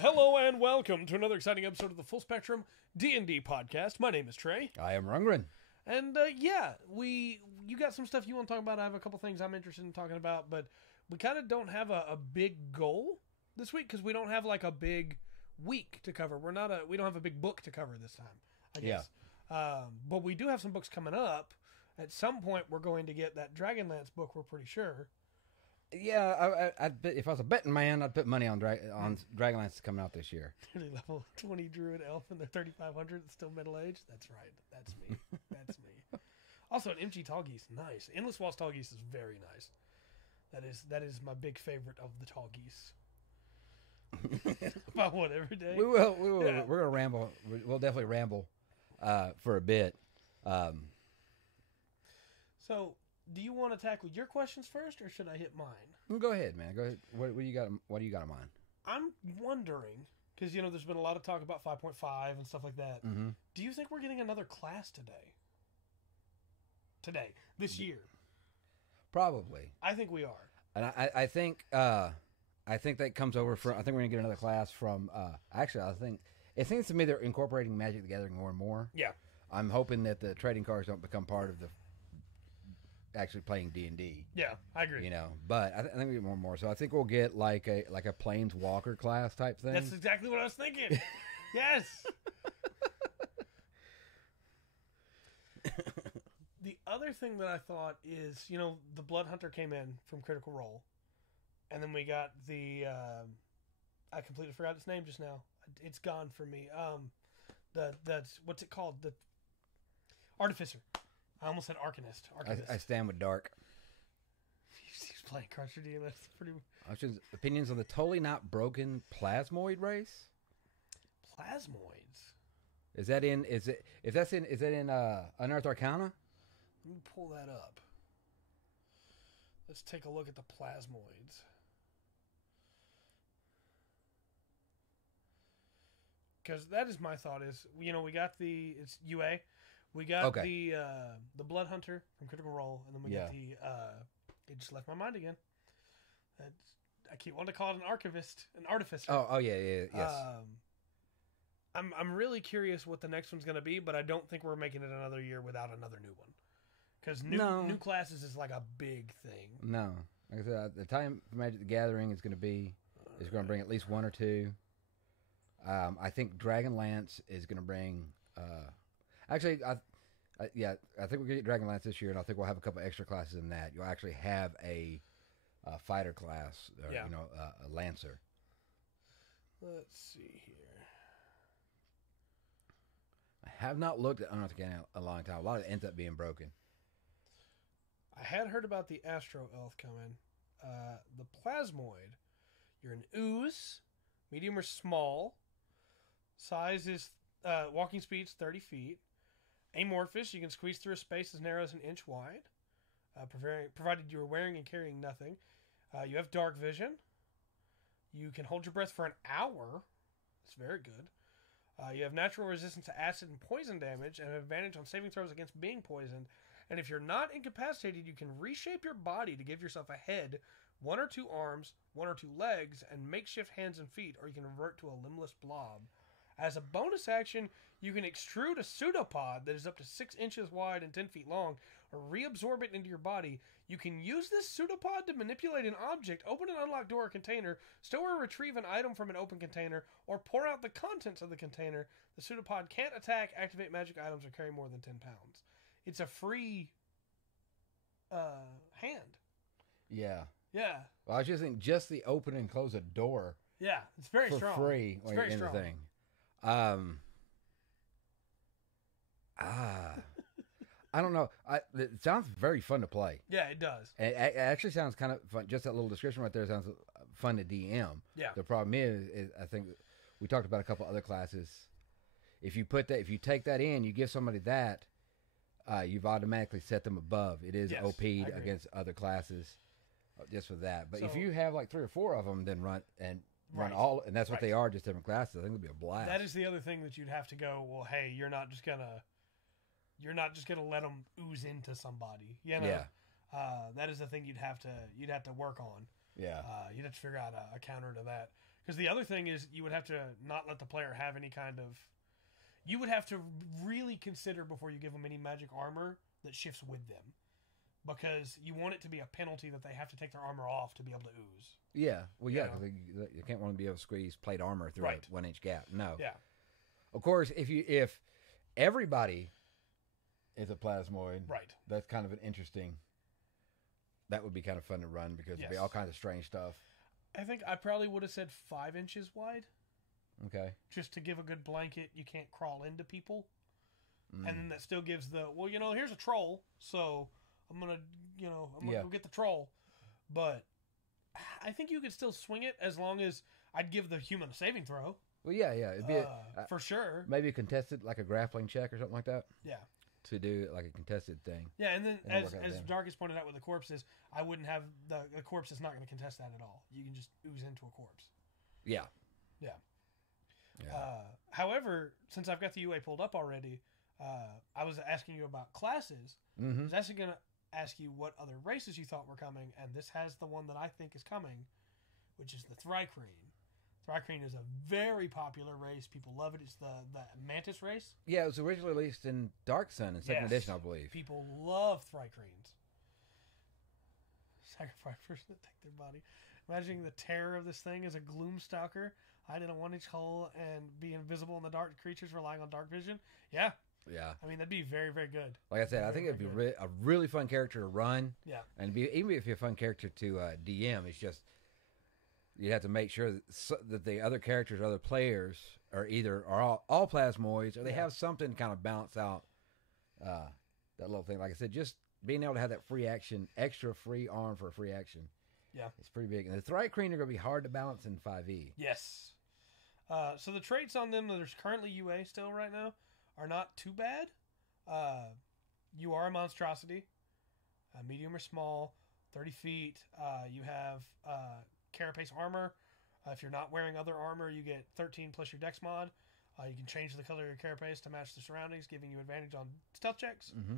Hello and welcome to another exciting episode of the Full Spectrum D&D podcast. My name is Trey. I am Rungren. And you got some stuff you want to talk about. I have a couple things I'm interested in talking about, but we kind of don't have a big goal this week because we don't have like a big week to cover. We don't have a big book to cover this time, I guess. Yeah. But we do have some books coming up. At some point, we're going to get that Dragonlance book, we're pretty sure. Yeah, I'd bet, if I was a betting man, I'd put money on Dragonlance coming out this year. Level 20 Druid Elf and they're 3,500 still middle-aged. That's right. That's me. That's me. Also, an MG Tallgeese, nice. Endless Waltz Tallgeese is very nice. That is my big favorite of the Tallgeese. About what, every day? We will. Yeah. We're going to ramble. We'll definitely ramble for a bit. So, do you want to tackle your questions first, or should I hit mine? Go ahead, man. Go ahead. What do you got? What do you got in mind? I'm wondering, because there's been a lot of talk about 5.5 and stuff like that. Mm-hmm. Do you think we're getting another class today? This year? Probably. I think we are. And I think that comes over from. I think we're gonna get another class from. Actually, I think it seems to me they're incorporating Magic the Gathering more and more. Yeah. I'm hoping that the trading cards don't become part of the. Actually playing D&D. Yeah, I agree. But I think we get more and more. So I think we'll get like a Planeswalker class type thing. That's exactly what I was thinking. Yes. The other thing that I thought is, the Blood Hunter came in from Critical Role, and then we got the I completely forgot its name just now. It's gone from me. That's what's it called? The Artificer. I almost said Arcanist. I stand with Dark. He's playing Crusher D. That's pretty. Opinions on the totally not broken Plasmoid race. Plasmoids. Is that in Unearthed Arcana? Let me pull that up. Let's take a look at the Plasmoids. Because that is my thought. Is we got it's UA. We got the Blood Hunter from Critical Role, and then we got the. It just left my mind again. I keep wanting to call it an artificer. Oh yeah, yes. I'm really curious what the next one's going to be, but I don't think we're making it another year without another new one, because new classes is like a big thing. No, like I said, the time for Magic the Gathering is going to be going to bring at least one or two. I think Dragonlance is going to bring. Actually, I think we're going to get Dragonlance this year, and I think we'll have a couple extra classes in that. You'll actually have a fighter class, a Lancer. Let's see here. I have not looked at Unearthed Arcana a long time. A lot of it ends up being broken. I had heard about the Astro Elf coming. The Plasmoid. You're an ooze, medium or small. Size is walking speed's 30 feet. Amorphous, you can squeeze through a space as narrow as an inch wide, provided you're wearing and carrying nothing. You have dark vision. You can hold your breath for an hour. That's very good. You have natural resistance to acid and poison damage, and an advantage on saving throws against being poisoned. And if you're not incapacitated, you can reshape your body to give yourself a head, one or two arms, one or two legs, and makeshift hands and feet, or you can revert to a limbless blob. As a bonus action, you can extrude a pseudopod that is up to 6 inches wide and 10 feet long, or reabsorb it into your body. You can use this pseudopod to manipulate an object, open an unlocked door or container, stow or retrieve an item from an open container, or pour out the contents of the container. The pseudopod can't attack, activate magic items, or carry more than 10 pounds. It's a free hand. Yeah. Yeah. Well, I was just thinking, just the open and close a door. Yeah, it's very strong. For free when you're in the thing. I don't know. It sounds very fun to play. Yeah, it does. It actually sounds kind of fun. Just that little description right there sounds fun to DM. Yeah. The problem is I think we talked about a couple other classes. If you take that in, you give somebody that, you've automatically set them above. It is OP'd against other classes, just for that. But if you have like 3 or 4 of them, then run all, and that's what they are, just different classes. I think it'll be a blast. That is the other thing that you'd have to go, well, hey, you're not just gonna let them ooze into somebody, Yeah. That is the thing you'd have to work on. Yeah. You'd have to figure out a counter to that. Because the other thing is you would have to not let the player have any kind of... You would have to really consider before you give them any magic armor that shifts with them. Because you want it to be a penalty that they have to take their armor off to be able to ooze. Yeah. Well, yeah, because you can't want to be able to squeeze plate armor through a 1-inch gap. No. Yeah. Of course, if everybody is a plasmoid, right, that's kind of an interesting... That would be kind of fun to run because there'd be all kinds of strange stuff. I think I probably would have said 5 inches wide. Okay. Just to give a good blanket, you can't crawl into people. And then that still gives the, well, here's a troll, so I'm going to, go get the troll. But I think you could still swing it as long as I'd give the human a saving throw. Well, yeah. It'd be for sure. Maybe a contested, like a grappling check or something like that. Yeah. To do like a contested thing. Yeah, and then as Darkus pointed out with the corpses, I wouldn't have, the corpse is not going to contest that at all. You can just ooze into a corpse. Yeah. Yeah. However, since I've got the UA pulled up already, I was asking you about classes. Mm-hmm. I was actually going to ask you what other races you thought were coming, and this has the one that I think is coming, which is the Thrycreen. Thrycreen is a very popular race. People love it. It's the Mantis race. Yeah, it was originally released in Dark Sun in 2nd edition, I believe. People love Thrycreens. Sacrifice person to take their body. Imagining the terror of this thing as a Gloomstalker, hide in a 1-inch hole and be invisible in the dark, creatures relying on dark vision. Yeah. Yeah. I mean, that'd be very, very good. Like I said, I think it'd be a really fun character to run. Yeah. And even if you're a fun character to DM, it's just... You have to make sure that the other characters, other players, are all plasmoids, or they have something to kind of balance out that little thing. Like I said, just being able to have that free action, extra free arm for a free action. Yeah. It's pretty big. And the Thrycreen are going to be hard to balance in 5e. Yes. So the traits on them that are currently UA still right now are not too bad. You are a monstrosity, medium or small, 30 feet. You have... carapace armor. If you're not wearing other armor, you get 13 plus your dex mod. You can change the color of your carapace to match the surroundings, giving you advantage on stealth checks. Mm-hmm.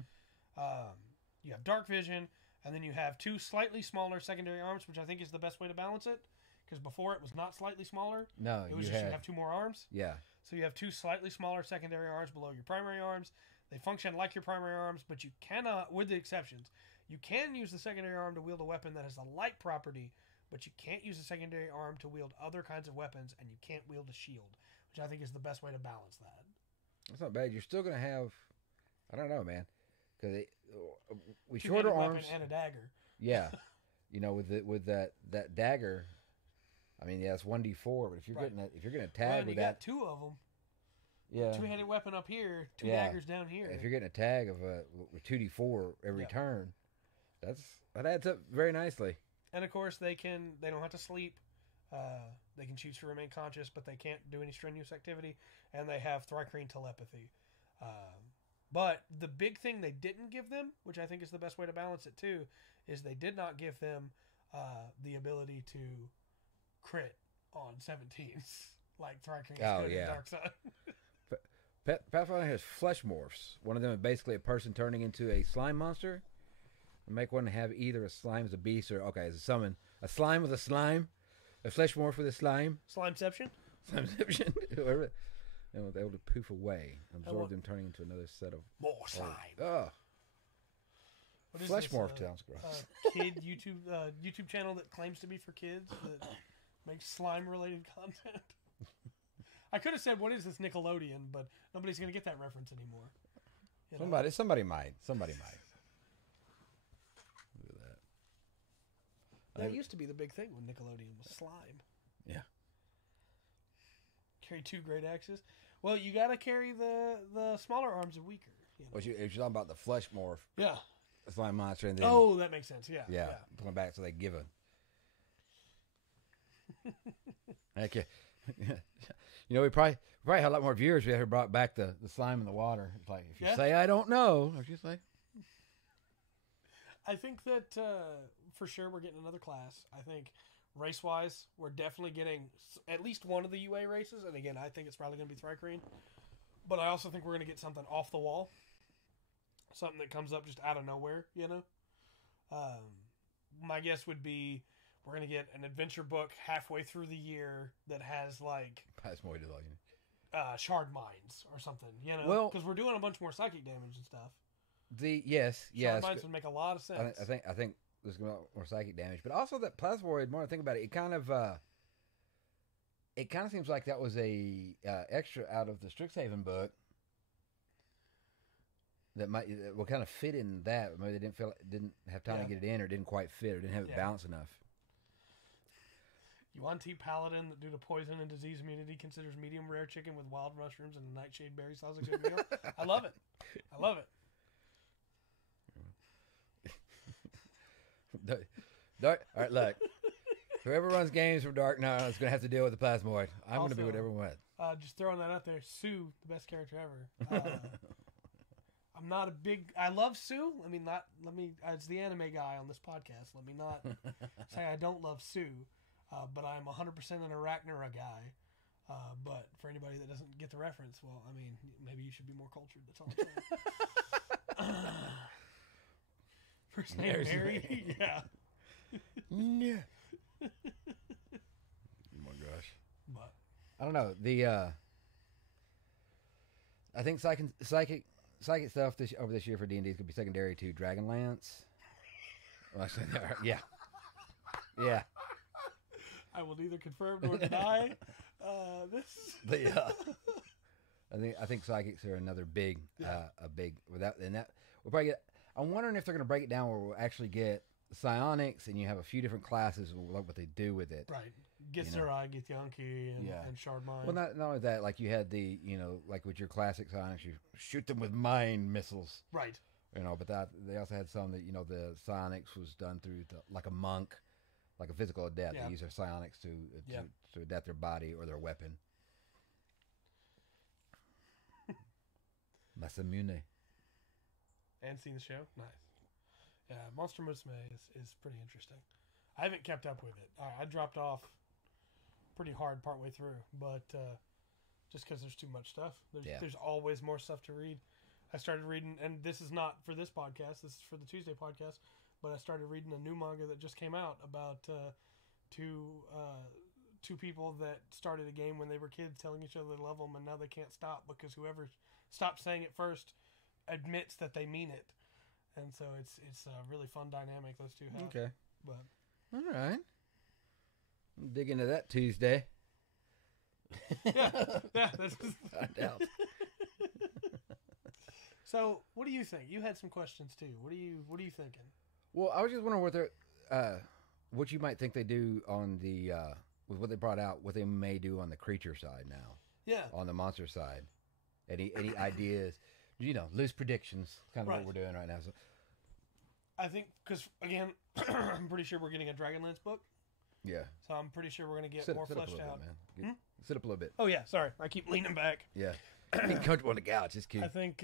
You have dark vision, and then you have 2 slightly smaller secondary arms, which I think is the best way to balance it, because before it was not slightly smaller. No, it was you have 2 more arms. Yeah. So you have 2 slightly smaller secondary arms below your primary arms. They function like your primary arms, but you cannot, with the exceptions, you can use the secondary arm to wield a weapon that has a light property, but you can't use a secondary arm to wield other kinds of weapons, and you can't wield a shield, which I think is the best way to balance that. That's not bad. You're still going to have, I don't know, man, because with 2-handed shorter arms weapon and a dagger. Yeah, with that dagger, I mean, yeah, it's 1d4, but if you're getting a tag with that, you got 2 of them. Yeah, 2-handed weapon up here, 2 daggers down here. If you're getting a tag of with 2d4 every turn, that adds up very nicely. And of course, they don't have to sleep. They can choose to remain conscious, but they can't do any strenuous activity. And they have Thrycreen telepathy. But the big thing they didn't give them, which I think is the best way to balance it too, is they did not give them the ability to crit on 17s like Thrycreen did in Dark Sun. Pathfinder has flesh morphs. One of them is basically a person turning into a slime monster. Make one have either a slime as a beast or, as a summon. A slime with a slime. A flesh morph with a slime. Slimeception? Slimeception. Whoever. They'll be able to poof away. Absorb them, turning into another set of... More slime. Flesh morph sounds gross. Kid YouTube channel that claims to be for kids that makes slime-related content. I could have said, what is this, Nickelodeon? But nobody's going to get that reference anymore. Somebody might. That used to be the big thing when Nickelodeon was slime. Yeah. Carry 2 great axes. Well, you got to carry the smaller arms are weaker. If you're talking about the flesh morph. Yeah. The slime monster. And then, that makes sense. Yeah. Yeah. Pulling back so they give it. Okay. We probably had a lot more viewers if we ever brought back the slime in the water. It's like, if you say I don't know, if you say. I think that for sure we're getting another class. I think race-wise, we're definitely getting at least one of the UA races. And again, I think it's probably going to be Thrycreen. But I also think we're going to get something off the wall. Something that comes up just out of nowhere, My guess would be We're going to get an adventure book halfway through the year that has like Plasmoid is all you need. shard mines or something, you know? Well, because we're doing a bunch more psychic damage and stuff. Yes, Shard mines would make a lot of sense. I think there's going to be more psychic damage, but also that Plasmoid. More I think about it, it kind of seems like that was a extra out of the Strixhaven book that will kind of fit in that. Maybe they didn't have time to get it in, or didn't quite fit, or didn't have it balanced enough. Yuan-Ti Paladin that due to poison and disease immunity considers medium rare chicken with wild mushrooms and nightshade berries. Sounds like a good meal. I love it. Dark. All right, look. Whoever runs games for Dark now is going to have to deal with the Plasmoid. I'm going to be whatever one. Just throwing that out there. Sue, the best character ever. I'm not a big. I love Sue. I mean, as the anime guy on this podcast, let me not say I don't love Sue. But I'm 100% an Arachnora guy. But for anybody that doesn't get the reference, well, I mean, maybe you should be more cultured. That's all I'm saying. First name Mary? Yeah. Yeah. Oh my gosh. But I don't know. I think psychic stuff over this year for D&D is going to be secondary to Dragonlance. Well, yeah. Yeah. I will neither confirm nor deny this. I think psychics are another big without and that we'll probably get. I'm wondering if they're going to break it down where we'll actually get psionics and you have a few different classes like what they do with it. Right. Get Sarai, get Yankee, and Shard Mine. Well, not only that, like you had the like with your classic psionics, you shoot them with mine missiles. Right. But they also had some that the psionics was done through like a monk. Like a physical adept, they use their psionics to adapt their body or their weapon. Masamune. And seen the show? Nice. Yeah, Monster Musume is pretty interesting. I haven't kept up with it. I dropped off pretty hard partway through, but just because there's too much stuff. There's always more stuff to read. I started reading, and this is not for this podcast, this is for the Tuesday podcast, but I started reading a new manga that just came out about two people that started a game when they were kids, telling each other they love them, and now they can't stop because whoever stops saying it first admits that they mean it, and so it's a really fun dynamic those two have. Okay, but all right, I'll dig into that Tuesday. yeah, that's find out. So, what do you think? You had some questions too. What are you thinking? Well, I was just wondering what you might think they do on the with what they brought out, what they may do on the creature side now. Yeah. On the monster side, any ideas? Loose predictions, kind of what we're doing right now. So, I think because again, I'm pretty sure we're getting a Dragonlance book. Yeah. So I'm pretty sure we're going to get more fleshed out. Bit, man. Sit up a little bit. Oh yeah, sorry, I keep leaning back. Yeah. Being comfortable on the couch is cute. I think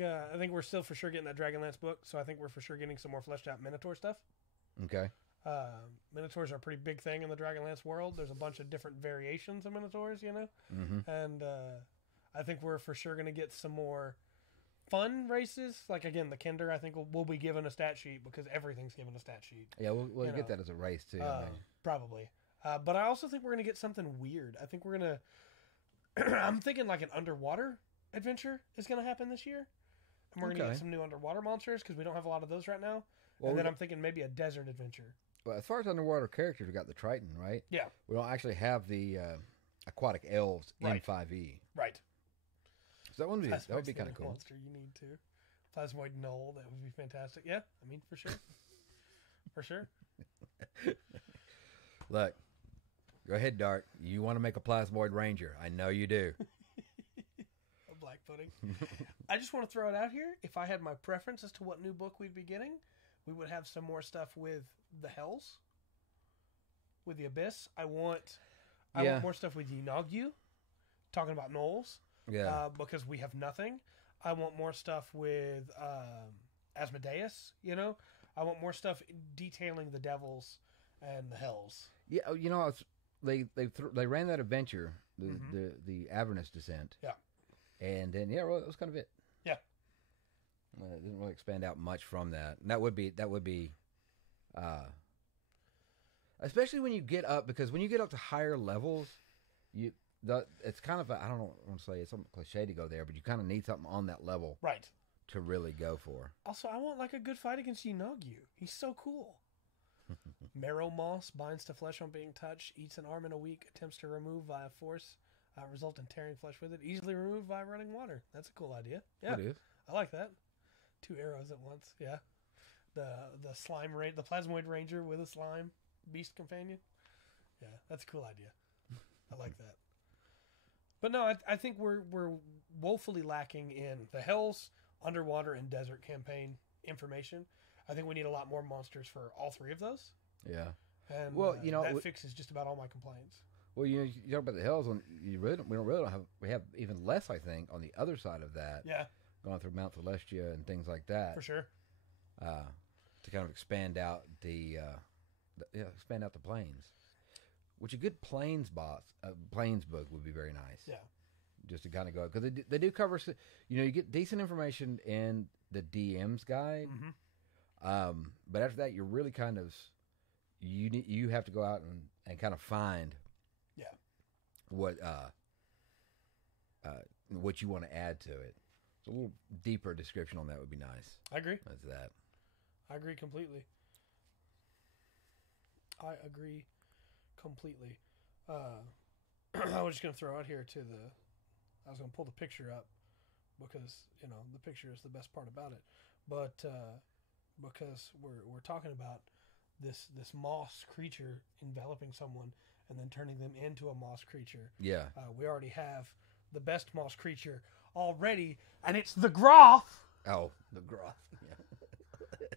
we're still for sure getting that Dragonlance book, so I think we're for sure getting some more fleshed out Minotaur stuff. Okay. Minotaurs are a pretty big thing in the Dragonlance world. There's a bunch of different variations of Minotaurs, Mm-hmm. And I think we're for sure going to get some more fun races. Like again, the Kender, I think will be given a stat sheet because everything's given a stat sheet. Yeah, we'll get that as a race too. Probably. But I also think we're going to get something weird. I think we're going to... I'm thinking like an underwater adventure is going to happen this year. And we're going to get some new underwater monsters because we don't have a lot of those right now. Well, and then I'm thinking maybe a desert adventure. Well, as far as underwater characters, we got the Triton, right? Yeah. We don't actually have the aquatic elves in 5e. Right. So that would be kind of cool. Monster you need to. Plasmoid Null, that would be fantastic. Yeah, I mean, for sure. For sure. Look, go ahead, Dark. You want to make a Plasmoid Ranger. I know you do. A black pudding. I just want to throw it out here. If I had my preference as to what new book we'd be getting, we would have some more stuff with the Hells, with the Abyss. I want more stuff with Yinagyu, talking about Knolls. Yeah. Because we have nothing. I want more stuff with Asmodeus, I want more stuff detailing the devils and the Hells. Yeah, they ran that adventure, the Avernus Descent. Yeah. And then that was kind of it. Yeah. It didn't really expand out much from that. And that would be especially when you get up, because when you get up to higher levels, it's kind of I don't want to say it's something cliche to go there, but you kind of need something on that level, Right. to really go for. Also, I want like a good fight against Yunogyu. He's so cool. Marrow moss binds to flesh on being touched, eats an arm in a week, attempts to remove via force, result in tearing flesh with it, easily removed via running water. That's a cool idea. Yeah, It is. I like that. 2 arrows at once. Yeah, the slime the Plasmoid Ranger with a slime beast companion. Yeah, that's a cool idea. I like that. But no, I think we're woefully lacking in the Hells, Underwater, and Desert campaign information. I think we need a lot more monsters for all 3 of those. Yeah. And Well, that fixes just about all my complaints. Well, you talk about the Hells, we don't have, we have even less, I think, on the other side of that. Yeah. Going through Mount Celestia and things like that. For sure. To kind of expand out the plains. Which a good plains book would be very nice. Yeah. Just to kind of go, because they do cover, you get decent information in the DM's guide. Mm-hmm. But after that, you're really kind of, you have to go out and kind of find what you want to add to it. So a little deeper description on that would be nice. I agree. That's that. I agree completely. I was just going to throw out here I was going to pull the picture up because, the picture is the best part about it. But because we're talking about this moss creature enveloping someone and then turning them into a moss creature. Yeah. We already have the best moss creature already, and it's the Groth. Oh, the Groth. Yeah.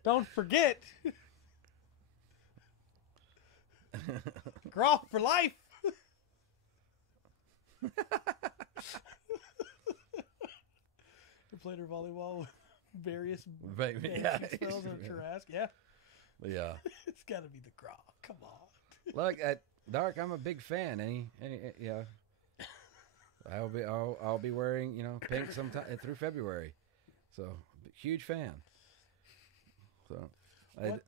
Don't forget. Groth for life. You played her volleyball with various spells of Tarrasque. Yeah. Yeah. It's got to be the Groth. Come on. Look, at Dark, I'm a big fan. I'll be wearing, pink sometime through February. So, huge fan. So, go ahead.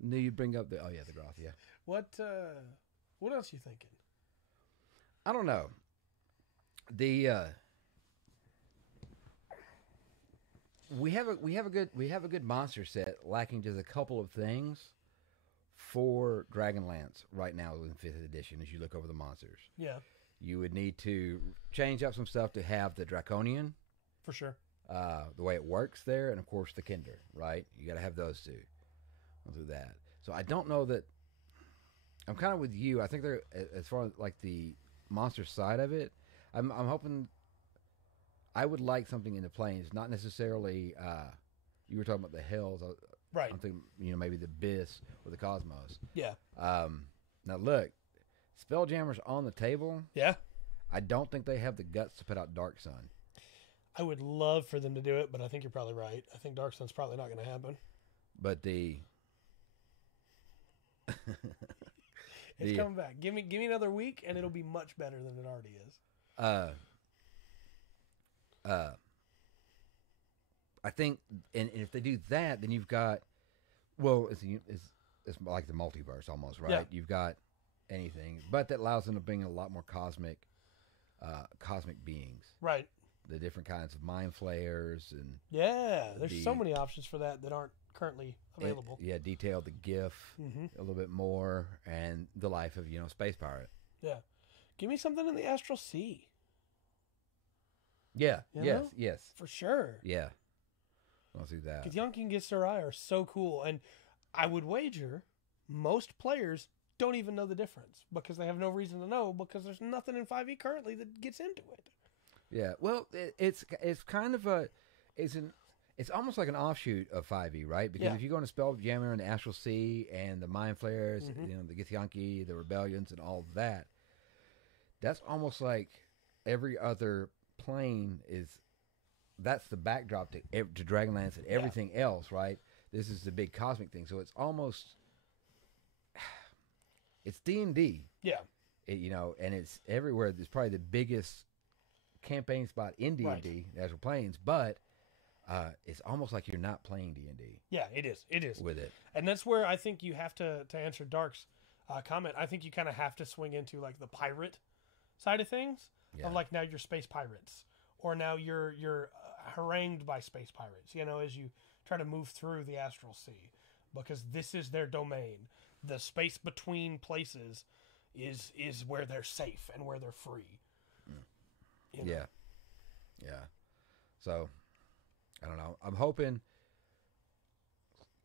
Knew you'd bring up the Groth, yeah. What else you thinking? I don't know. We have a good monster set, lacking just a couple of things for Dragonlance right now in 5th edition. As you look over the monsters, yeah, you would need to change up some stuff to have the Draconian, for sure. The way it works there, and of course the Kinder. Right, you got to have those 2. I'll do that. So I don't know that. I'm kind of with you. I think they're, as far as like the monster side of it, I'm hoping. I would like something in the plains, not necessarily. You were talking about the Hells, right? I'm thinking, maybe the Abyss or the Cosmos. Yeah. Now look, Spelljammer's on the table. Yeah. I don't think they have the guts to put out Dark Sun. I would love for them to do it, but I think you're probably right. I think Dark Sun's probably not going to happen. But it's coming back. Give me another week, and it'll be much better than it already is. I think, and if they do that, then you've got, well, it's like the multiverse almost, right? Yeah. You've got anything, but that allows them to bring a lot more cosmic beings, right? The different kinds of mind flayers and there's so many options for that aren't currently available. Detail the GIF a little bit more, and the life of space pirate. Yeah, give me something in the Astral Sea. Yeah. Yes. For sure. Yeah. I'll do that. Githyanki and Githzerai are so cool, and I would wager most players don't even know the difference because they have no reason to know because there's nothing in 5e currently that gets into it. Yeah. Well, it's kind of it's almost like an offshoot of 5e, right? Because if you go into Spelljammer and the Astral Sea and the Mind Flayers, the Githyanki, the Rebellions, and all of that, that's almost like every other plane that's the backdrop to Dragonlance and everything else, right? This is the big cosmic thing, so it's almost it's D&D, and it's everywhere. It's probably the biggest campaign spot in D&D, Natural Planes, but it's almost like you're not playing D&D. Yeah, it is. It is with it, and that's where I think you have to answer Dark's comment. I think you kind of have to swing into like the pirate side of things. Yeah. Of like now you're space pirates, or now you're harangued by space pirates. You know, as you try to move through the astral sea, because this is their domain. The space between places is where they're safe and where they're free. You know? Yeah. So I don't know. I'm hoping.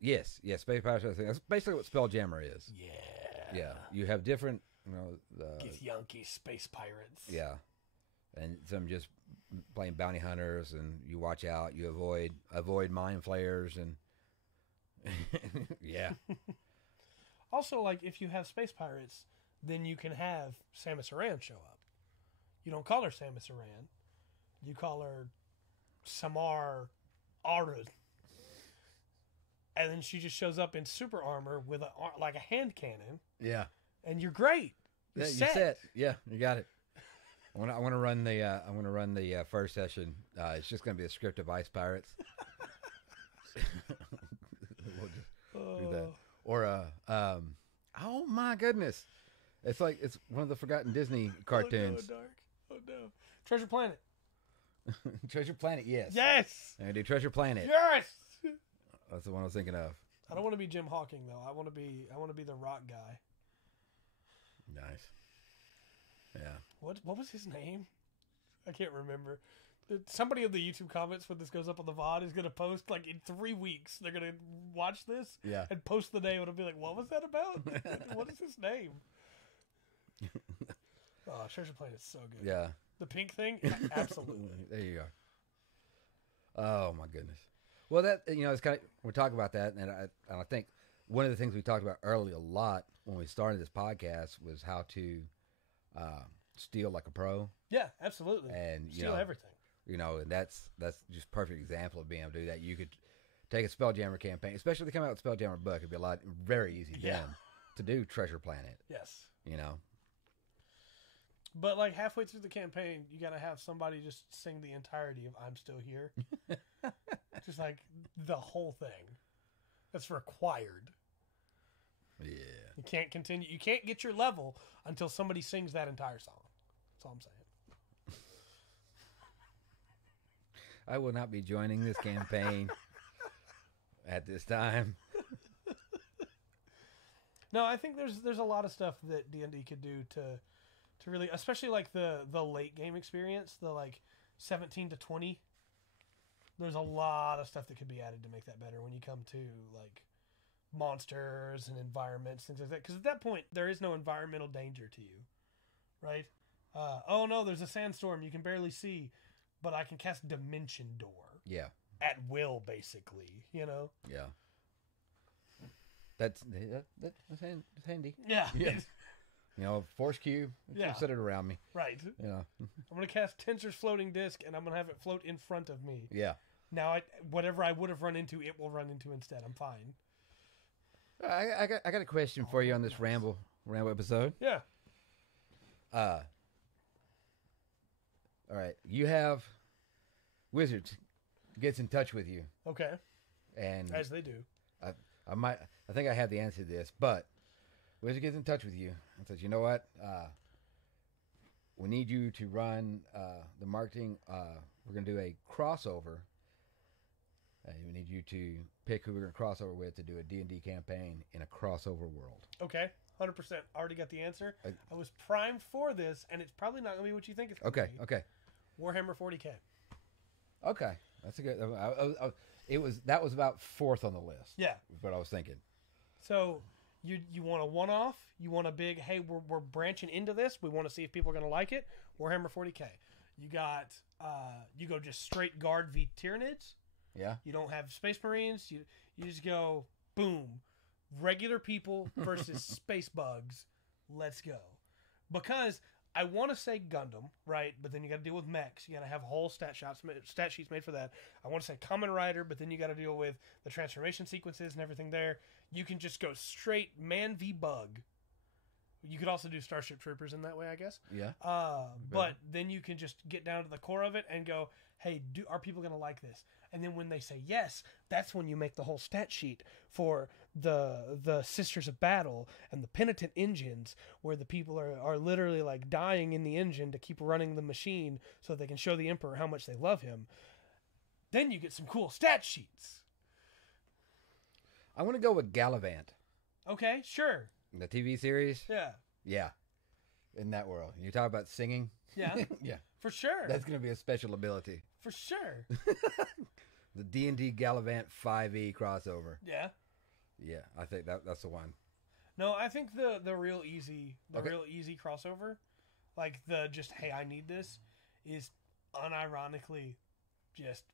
Yes, space pirates. That's basically what Spelljammer is. Yeah. You have different, Githyanki space pirates. Yeah, and some just playing bounty hunters, and you watch out. You avoid mind flayers, and yeah. Also, like if you have space pirates, then you can have Samus Aran show up. You don't call her Samus Aran. You call her Samar Arud. And then she just shows up in super armor with like a hand cannon. Yeah. And you're great. You're set. Yeah, you got it. I want to run the first session. It's just going to be a script of Ice Pirates. We'll just do that. Or oh my goodness. It's one of the forgotten Disney cartoons. Oh no, dark. Oh no. Treasure Planet. Treasure Planet, yes. Yes. I do Treasure Planet. Yes. That's the one I was thinking of. I don't want to be Jim Hawking though. I want to be the rock guy. Nice. Yeah. What was his name? I can't remember. Somebody in the YouTube comments when this goes up on the VOD is going to post like in 3 weeks. They're going to watch this and post the name and it'll be like, what was that about? What is his name? Oh, Treasure Planet is so good. Yeah. The pink thing? Absolutely. There you go. Oh my goodness. Well, that, it's kind of, we're talking about that, and I think one of the things we talked about early a lot when we started this podcast was how to steal like a pro. Yeah, absolutely. And steal everything. And that's just perfect example of being able to do that. You could take a Spelljammer campaign, especially if they come out with a Spelljammer book. It'd be very easy then to do Treasure Planet. Yes. But like halfway through the campaign, you got to have somebody just sing the entirety of "I'm Still Here," just like the whole thing. That's required. Yeah. You can't continue. You can't get your level until somebody sings that entire song. That's all I'm saying. I will not be joining this campaign at this time. No, I think there's a lot of stuff that D&D could do to really, especially like the late game experience, the like 17 to 20. There's a lot of stuff that could be added to make that better when you come to like monsters and environments, things like that. Because at that point, there is no environmental danger to you, right? Oh no, there's a sandstorm you can barely see, but I can cast Dimension Door. Yeah. At will, basically, Yeah. That's handy. Yeah. Force cube. Set it around me. Right. I'm going to cast Tensor's floating disc, and I'm going to have it float in front of me. Yeah. Now, whatever I would have run into, it will run into instead. I'm fine. I got a question for you on this ramble episode. Yeah. All right. You have Wizards gets in touch with you. Okay. And as they do. I think I have the answer to this, but Wizard gets in touch with you and says, you know what? We need you to run the marketing. We're going to do a crossover. We need you to pick who we're going to cross over with to do a D&D campaign in a crossover world. Okay. 100%. Already got the answer. I was primed for this, and it's probably not going to be what you think it's going to be. Okay. Warhammer 40K. Okay. That's a good... that was about fourth on the list. Yeah. Is what I was thinking. So... You want a one-off? You want a big, hey, we're branching into this. We want to see if people are going to like it. Warhammer 40K. You got, you go just straight Guard v Tyranids. Yeah. You don't have Space Marines. You just go, boom. Regular people versus space bugs. Let's go. Because I want to say Gundam, right? But then you got to deal with mechs. You got to have whole stat sheets made for that. I want to say Kamen Rider, but then you got to deal with the transformation sequences and everything there. You can just go straight man v bug You could also do Starship Troopers in that way, I guess. Yeah. But then you can just get down to the core of it and go, hey, are people going to like this? And then when they say yes, that's when you make the whole stat sheet for the Sisters of Battle and the Penitent Engines, where the people are literally like dying in the engine to keep running the machine so they can show the Emperor how much they love him. Then you get some cool stat sheets. I want to go with Gallivant. Okay, sure. The TV series? Yeah. Yeah. In that world. You talk about singing? Yeah. Yeah. For sure. That's going to be a special ability. For sure. The D&D Gallivant 5e crossover. Yeah. Yeah, I think that's the one. No, I think the real easy crossover, like the just, hey, I need this, is unironically just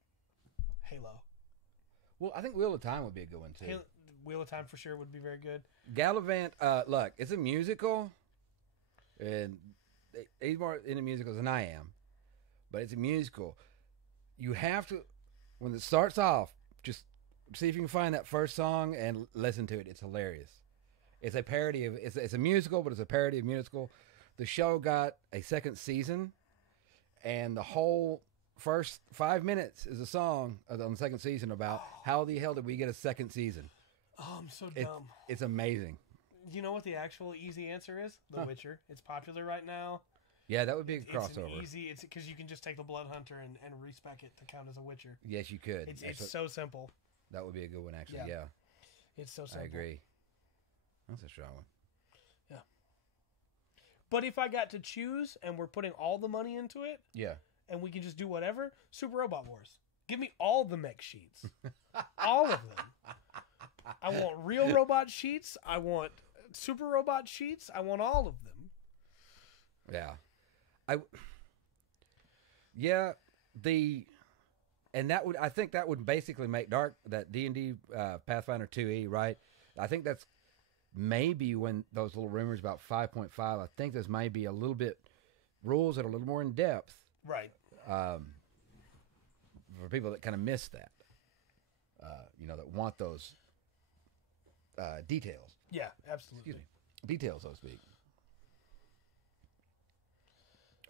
Halo. Well, I think Wheel of Time would be a good one too. Wheel of Time for sure would be very good. Gallivant, look, it's a musical, and he's more into musicals than I am, but it's a musical. You have to, when it starts off, just see if you can find that first song and listen to it. It's hilarious. It's a parody of, it's a musical, but it's a parody of musical. The show got a second season, and the whole first 5 minutes is a song on the second season about how the hell did we get a second season. Oh, I'm so dumb. It's amazing. You know what the actual easy answer is? The Witcher. It's popular right now. Yeah, that would be a crossover. It's because you can just take the Blood Hunter and respec it to count as a Witcher. Yes, you could. It's so simple. That would be a good one, actually. Yeah. It's so simple. I agree. That's a strong one. Yeah. But if I got to choose and we're putting all the money into it, yeah, and we can just do whatever, Super Robot Wars. Give me all the mech sheets. All of them. I want real robot sheets. I want super robot sheets. I want all of them. Yeah. I think that would basically make that D&D Pathfinder 2e, right? I think that's maybe when those little rumors about 5.5, I think there's maybe a little bit rules that are a little more in depth. Right. For people that kind of miss that, that want those details. Yeah, absolutely. Excuse me. Details, so to speak.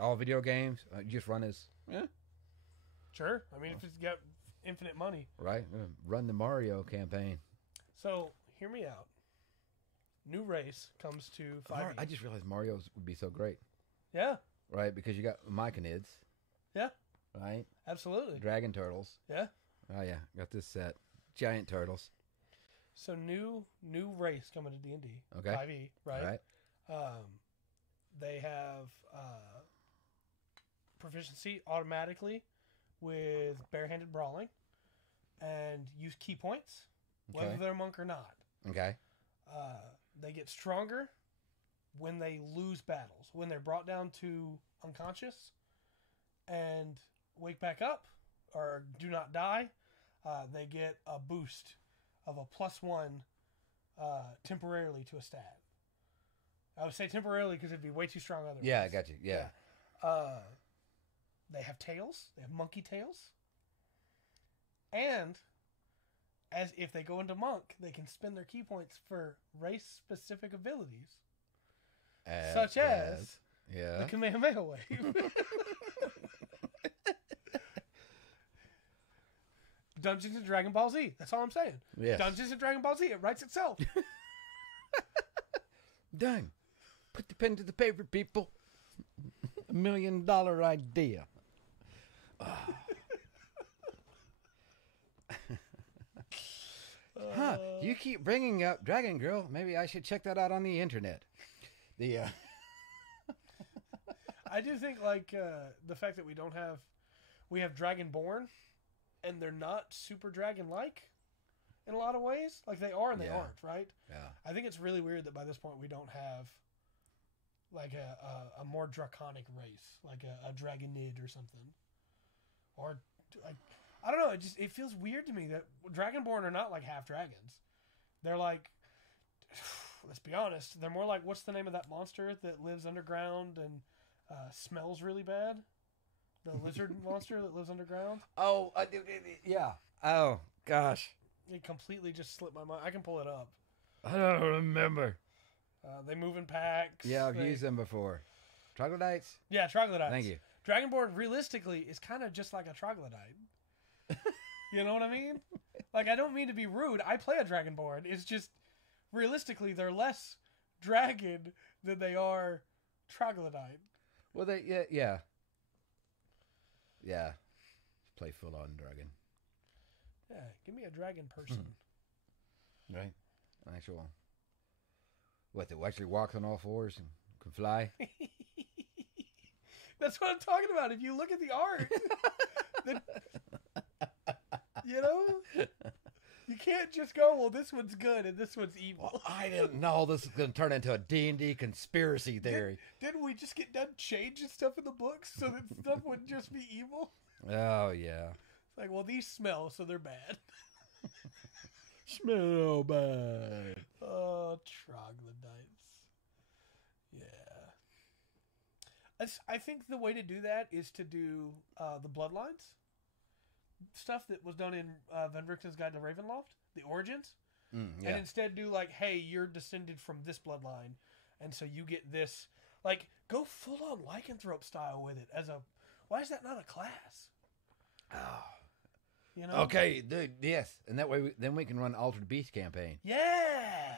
All video games, you just run as... Yeah. Sure. I mean, if it's got infinite money. Right. Run the Mario campaign. So, hear me out. New race comes to 5e. I just realized Mario's would be so great. Yeah. Right, because you got Myconids. Yeah. Right? Absolutely. Dragon turtles. Yeah. Oh, yeah. Got this set. Giant turtles. So, new race coming to D&D. Okay. 5e, right? All right. They have proficiency automatically with barehanded brawling and use key points, whether they're a monk or not. Okay. They get stronger when they lose battles. When they're brought down to unconscious and wake back up or do not die, they get a boost of a +1 temporarily to a stat. I would say temporarily because it'd be way too strong otherwise. Yeah, I got you. Yeah. They have tails. They have monkey tails. And as if they go into monk, they can spend their key points for race-specific abilities. Such as the Kamehameha Wave. Dungeons and Dragon Ball Z. That's all I'm saying. Yes. Dungeons and Dragon Ball Z. It writes itself. Dang. Put the pen to the paper, people. $1 million idea. You keep bringing up Dragon Girl. Maybe I should check that out on the internet. I do think the fact that we have Dragonborn, and they're not super dragon-like in a lot of ways. Like they are and they aren't, right? Yeah. I think it's really weird that by this point we don't have like a more draconic race, like a dragonid or something. Or I don't know, it feels weird to me that Dragonborn are not like half dragons. They're like, let's be honest, they're more like, what's the name of that monster that lives underground and smells really bad? The lizard monster that lives underground? Oh, yeah. Oh, gosh. It completely just slipped my mind. I can pull it up. I don't remember. They move in packs. Yeah, I've used them before. Troglodytes? Yeah, troglodytes. Thank you. Dragonborn, realistically, is kind of just like a troglodyte. You know what I mean? Like, I don't mean to be rude. I play a Dragonborn. It's just, realistically, they're less dragon than they are troglodyte. Well, yeah. Play full on dragon. Yeah, give me a dragon person. Right? Actual. What, that actually walks on all fours and can fly? That's what I'm talking about. If you look at the art, then, you know, you can't just go, well, this one's good and this one's evil. Well, I didn't know this was going to turn into a D&D conspiracy theory. Didn't we just get done changing stuff in the books so that stuff wouldn't just be evil? Oh, yeah. It's like, well, these smell, so they're bad. Smell bad. Oh, troglodytes. Yeah. I think the way to do that is to do the bloodlines. Stuff that was done in Van Richten's Guide to Ravenloft. The origins. Yeah. And instead do like, hey, you're descended from this bloodline. And so you get this. Like, go full on lycanthrope style with it. Why is that not a class? Oh. You know? Okay, dude, yes. And that way, then we can run Altered Beast campaign. Yeah!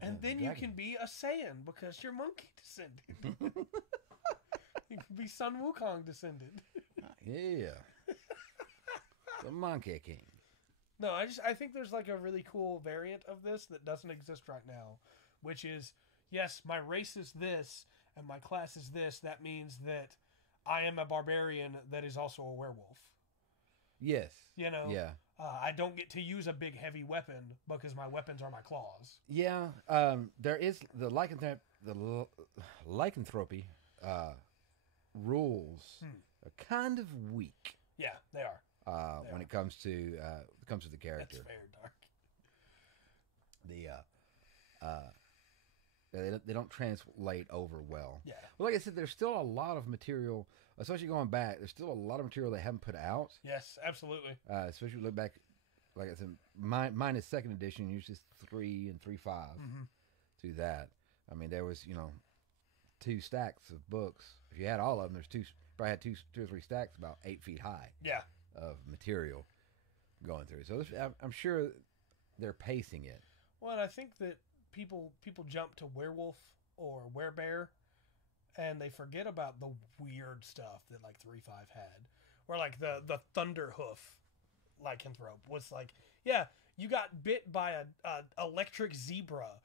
And then you can be a Saiyan because you're monkey descended. You can be Sun Wukong descended. Yeah. The Monkey King. No, I think there's like a really cool variant of this that doesn't exist right now, which is, yes, my race is this and my class is this. That means that I am a barbarian that is also a werewolf. Yes. You know? Yeah. I don't get to use a big heavy weapon because my weapons are my claws. Yeah. There is the lycanthropy rules are kind of weak. Yeah, they are. When it comes to the character. That's fair, Dark. They don't translate over well. Yeah. Well, like I said, there's still a lot of material, especially going back. There's still a lot of material they haven't put out. Yes, absolutely. Especially look back, like I said, mine is second edition, usually 3 and 3.5 to that. I mean, there was 2 stacks of books. If you had all of them, there's probably had 2 or 3 stacks about 8 feet high. Yeah. Of material going through. So I'm sure they're pacing it. Well, and I think that people jump to werewolf or werebear, and they forget about the weird stuff that like 3.5 had, or like the Thunderhoof lycanthrope was like, yeah, you got bit by a electric zebra,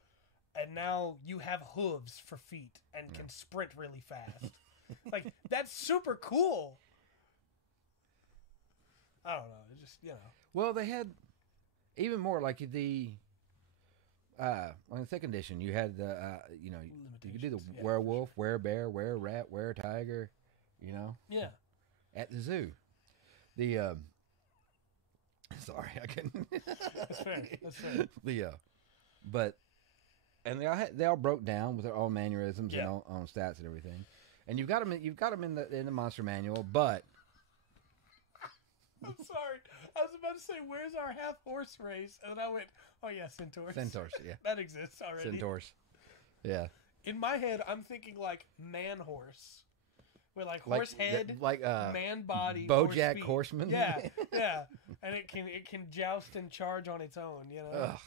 and now you have hooves for feet and can sprint really fast. Like, that's super cool. I don't know. It just, Well, they had even more like the on the second edition. You had the you could do the werewolf, werebear, were-rat, were-tiger. Yeah. At the zoo. The sorry, I couldn't. That's fair. But they all broke down with their own mannerisms and own stats and everything. And you've got them in the monster manual, but. I'm sorry. I was about to say, where's our half horse race? And then I went, oh yeah, centaurs. Centaurs, yeah. That exists already. Centaurs. Yeah. In my head, I'm thinking like man horse. With like horse head, man body, BoJack Horseman. Yeah, yeah. And it can joust and charge on its own, Ugh.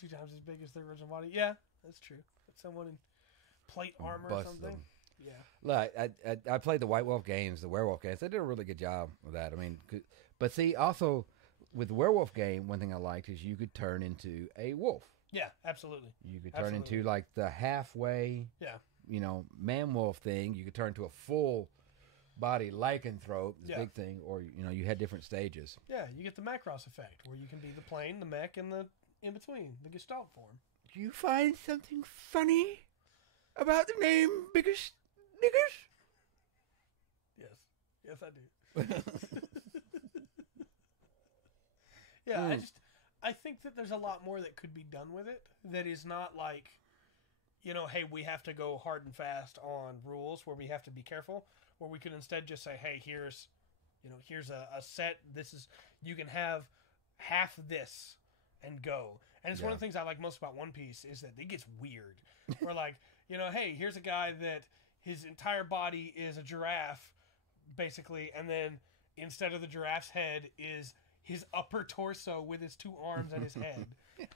2 times as big as the original body. Yeah, that's true. Someone in plate armor or something. Them. Yeah. Look, I played the White Wolf games, the Werewolf games. They did a really good job with that. I mean, but see, also with the Werewolf game, one thing I liked is you could turn into a wolf. Yeah, absolutely. You could turn into like the halfway, man wolf thing. You could turn into a full body lycanthrope, this big thing, or you had different stages. Yeah, you get the Macross effect where you can be the plane, the mech, and the in between, the Gestalt form. Do you find something funny about the name Biggest Niggers? Yes, I do. Yeah, I think that there's a lot more that could be done with it that is not like, hey, we have to go hard and fast on rules where we have to be careful, where we could instead just say, hey, here's a set. You can have half this and go. And it's one of the things I like most about One Piece is that it gets weird. Where like, you know, hey, here's a guy that his entire body is a giraffe, basically, and then instead of the giraffe's head is his upper torso with his 2 arms and his head.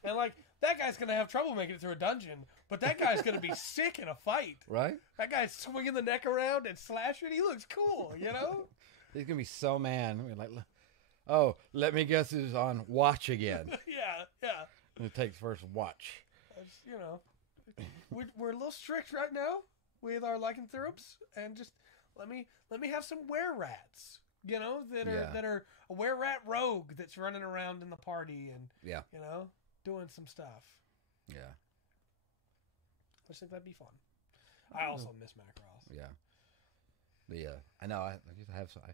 And like, that guy's going to have trouble making it through a dungeon, but that guy's going to be sick in a fight. Right? That guy's swinging the neck around and slashing. He looks cool, you know? He's going to be so mad. I mean, like, oh, let me guess who's on watch again. Yeah. It takes first watch. You know, we're a little strict right now with our lycanthropes, and just let me have some were-rats, you know, that are a were-rat rogue that's running around in the party and you know, doing some stuff. Yeah. I just think that'd be fun. I also miss Macross. Yeah. I know. I used to have some. I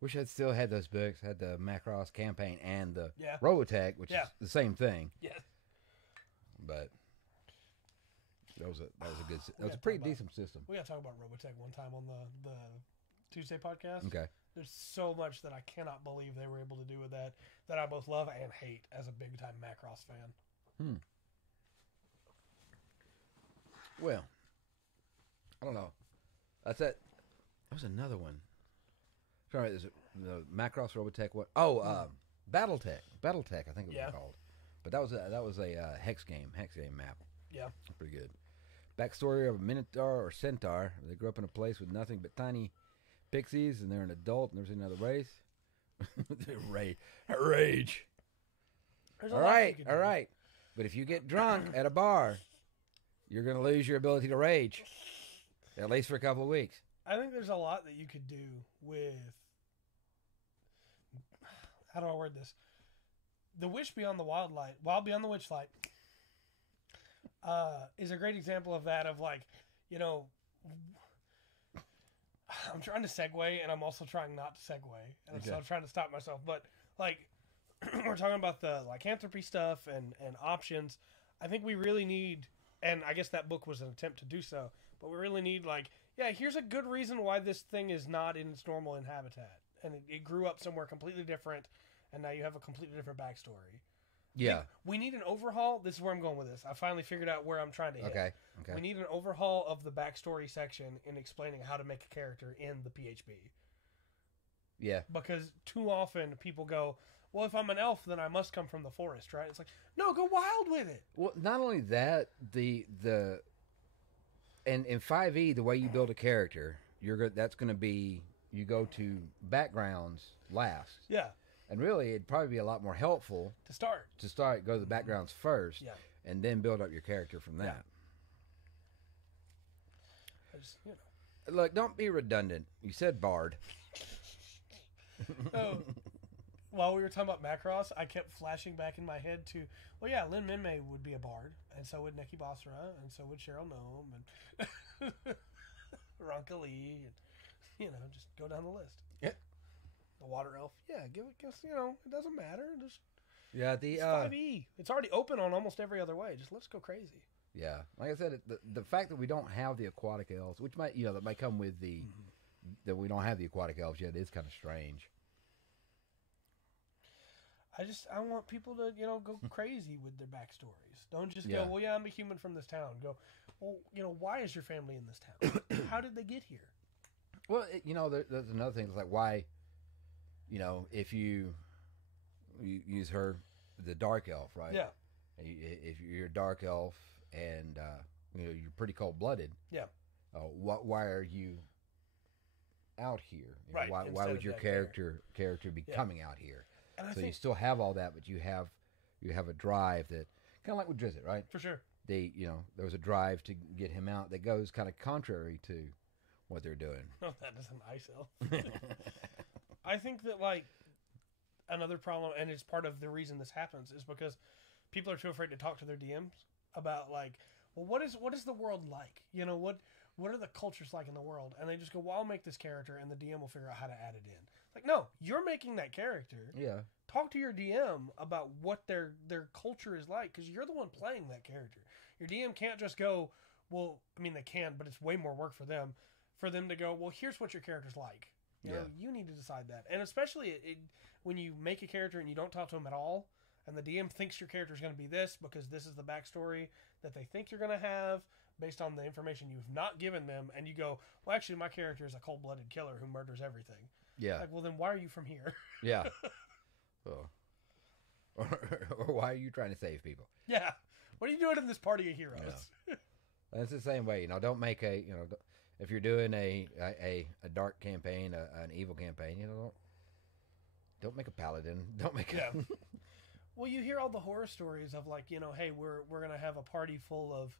wish I'd still had those books. Had the Macross campaign and the Robotech, which is the same thing. Yeah. But that was a pretty decent system. We got to talk about Robotech one time on the Tuesday podcast. Okay. There's so much that I cannot believe they were able to do with that I both love and hate as a big time Macross fan. Well, I don't know. That's it. There was another one. Sorry, is it the Macross Robotech? What? Oh, BattleTech. BattleTech, I think it was called. But that was a hex game map. Yeah, pretty good. Backstory of a Minotaur or Centaur. They grew up in a place with nothing but tiny pixies, and they're an adult. Never seen another race. Rage. All right. But if you get drunk at a bar, you're going to lose your ability to rage, at least for a couple of weeks. I think there's a lot that you could do with. How do I word this? The Wish Beyond the Wild Beyond the Witchlight, is a great example of that. Of like, you know, I'm trying to segue, and I'm also trying not to segue, and so I'm trying to stop myself. But like, we're talking about the lycanthropy stuff and options. I think we really need, and I guess that book was an attempt to do so, but we really need here's a good reason why this thing is not in its normal habitat, and it grew up somewhere completely different. And now you have a completely different backstory. Yeah. We need an overhaul. This is where I'm going with this. I finally figured out where I'm trying to hit. Okay. We need an overhaul of the backstory section in explaining how to make a character in the PHB. Yeah. Because too often people go, well, if I'm an elf, then I must come from the forest, right? It's like, no, go wild with it. Well, not only that, and in 5e, the way you build a character, that's going to be, you go to backgrounds last. Yeah. And really, it'd probably be a lot more helpful to start. Go to the backgrounds first, and then build up your character from that. I just, you know. Look, don't be redundant. You said bard. So, while we were talking about Macross, I kept flashing back in my head to, well, yeah, Lin Minmay would be a bard, and so would Neki Basra, and so would Cheryl Nome, and Ronkali, and, you know, just go down the list. Yeah. The water elf, guess you know, it doesn't matter. Just it's 5e. It's already open on almost every other way. Just let's go crazy. Yeah, like I said, the fact that we don't have the aquatic elves, which might that might come with that we don't have the aquatic elves yet, is kind of strange. I want people to go crazy with their backstories. Don't just go, well, yeah, I'm a human from this town. Go, well, why is your family in this town? How did they get here? Well, there's another thing. It's like why. If you use her, the dark elf, right? Yeah. If you're a dark elf and you're pretty cold blooded. Yeah. Why are you out here? Right. Why would your character be coming out here? And so you still have all that, but you have a drive that kind of like with Drizzt, right? For sure. There was a drive to get him out that goes kind of contrary to what they're doing. No, that is an ice elf. I think that another problem, and it's part of the reason this happens, is because people are too afraid to talk to their DMs about well, what is the world like? What are the cultures like in the world? And they just go, well, I'll make this character, and the DM will figure out how to add it in. Like, no, you're making that character. Yeah. Talk to your DM about what their culture is like, because you're the one playing that character. Your DM can't just go, well, I mean, they can, but it's way more work for them to go, well, here's what your character's like. You need to decide that. And especially when you make a character and you don't talk to them at all, and the DM thinks your character is going to be this because this is the backstory that they think you're going to have based on the information you've not given them, and you go, well, actually, my character is a cold-blooded killer who murders everything. Yeah. Like, well, then why are you from here? Yeah. Or why are you trying to save people? Yeah. What are you doing in this party of heroes? Yeah. That's the same way. Don't make if you're doing a dark campaign, an evil campaign, don't make a paladin. Don't make yeah. Well, you hear all the horror stories of like, hey, we're gonna have a party full of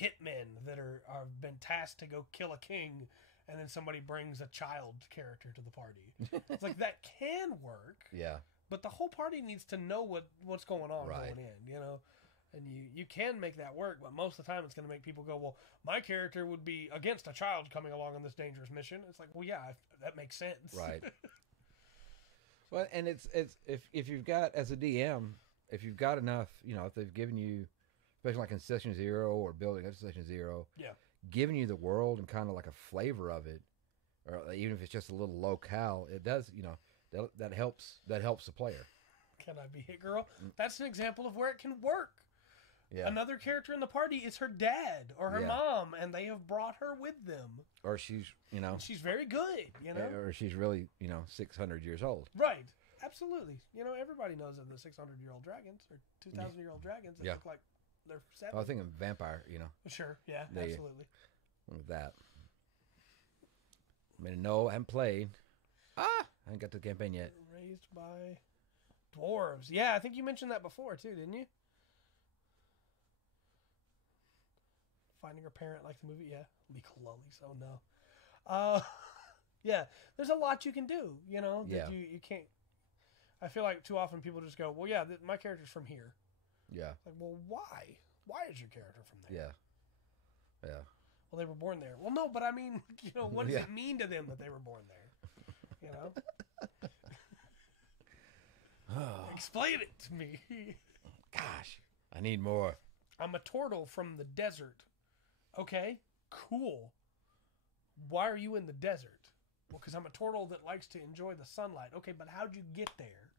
hitmen that have been tasked to go kill a king, and then somebody brings a child character to the party. It's like that can work. Yeah. But the whole party needs to know what's going on right. going in, And you can make that work, but most of the time it's going to make people go, well, my character would be against a child coming along on this dangerous mission. It's like, well, yeah, that makes sense. Right. Well, and it's if you've got, as a DM, if you've got enough, if they've given you, especially like in Session Zero or building up to Session Zero, yeah, giving you the world and kind of like a flavor of it, or even if it's just a little locale, it does, that helps the player. Can I be Hit Girl? That's an example of where it can work. Yeah. Another character in the party is her dad or her mom, and they have brought her with them. Or she's, she's very good, Or she's really, 600 years old. Right. Absolutely. Everybody knows of the 600-year-old dragons or 2,000-year-old dragons that look like they're 7. I think of vampire, Sure. Yeah, absolutely. With that. I mean, no, I haven't played. I haven't got to the campaign yet. Raised by dwarves. Yeah, I think you mentioned that before, too, didn't you? Finding Her Parent, like the movie, yeah. Legal lollies, oh no. Yeah, there's a lot you can do, that you can't. I feel like too often people just go, well, yeah, my character's from here. Yeah. Like, well, why? Why is your character from there? Yeah. Yeah. Well, they were born there. Well, no, but I mean, what does it mean to them that they were born there? Explain it to me. Gosh, I need more. I'm a turtle from the desert. Okay, cool. Why are you in the desert? Well, because I'm a turtle that likes to enjoy the sunlight. Okay, but how'd you get there?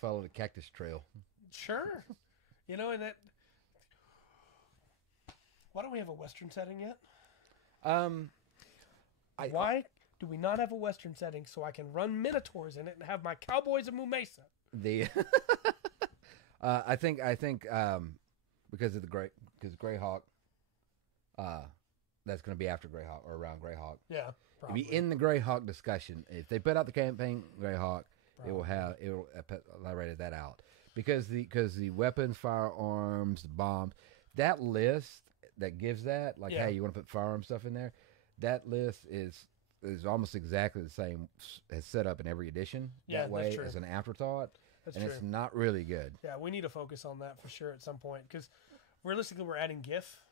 Follow the cactus trail. Sure. And that... Why don't we have a Western setting yet? Why do we not have a Western setting so I can run Minotaurs in it and have my Cowboys of Mumesa? I think because of Greyhawk, that's going to be after Greyhawk or around Greyhawk. Yeah, probably. Be in the Greyhawk discussion. If they put out the campaign Greyhawk, it will elaborate that out because the weapons, firearms, the bombs, that list that gives that hey, you want to put firearm stuff in there, that list is almost exactly the same as set up in every edition. Yeah, that way that's true. As an afterthought. That's and true. It's not really good. Yeah, we need to focus on that for sure at some point because realistically, we're adding GIF.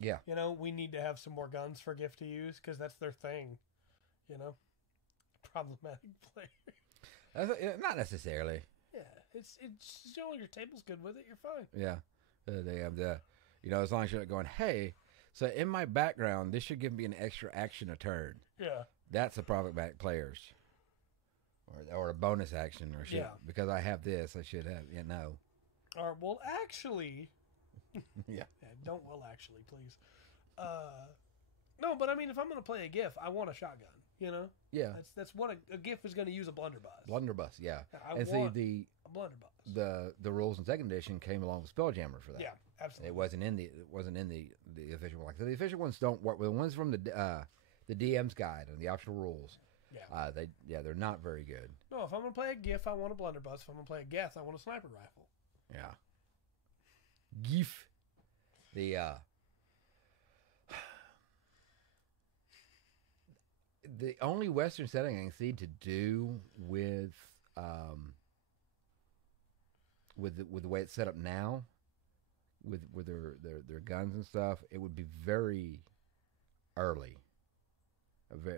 Yeah. We need to have some more guns for GIF to use because that's their thing. Problematic player. Not necessarily. Yeah, it's as long as your table's good with it, you're fine. Yeah, they have as long as you're not going, hey, so in my background, this should give me an extra action a turn. Yeah, that's the problematic players, or a bonus action or shit. Yeah. Because I have this, I should have. No. Or well, actually. Yeah. Don't actually, please. No, but I mean, if I'm going to play a GIF, I want a shotgun. Yeah. That's what a GIF is going to use a blunderbuss. Blunderbuss, yeah. I want a blunderbuss. The rules in second edition came along with Spelljammer for that. Yeah, absolutely. It wasn't in the official one. The official ones don't work. The ones from the DM's guide and the optional rules. Yeah. They're not very good. No, if I'm going to play a GIF, I want a blunderbuss. If I'm going to play a Geth, I want a sniper rifle. Yeah. GIF. The only Western setting I can see to do with the way it's set up now, with their guns and stuff, it would be very early,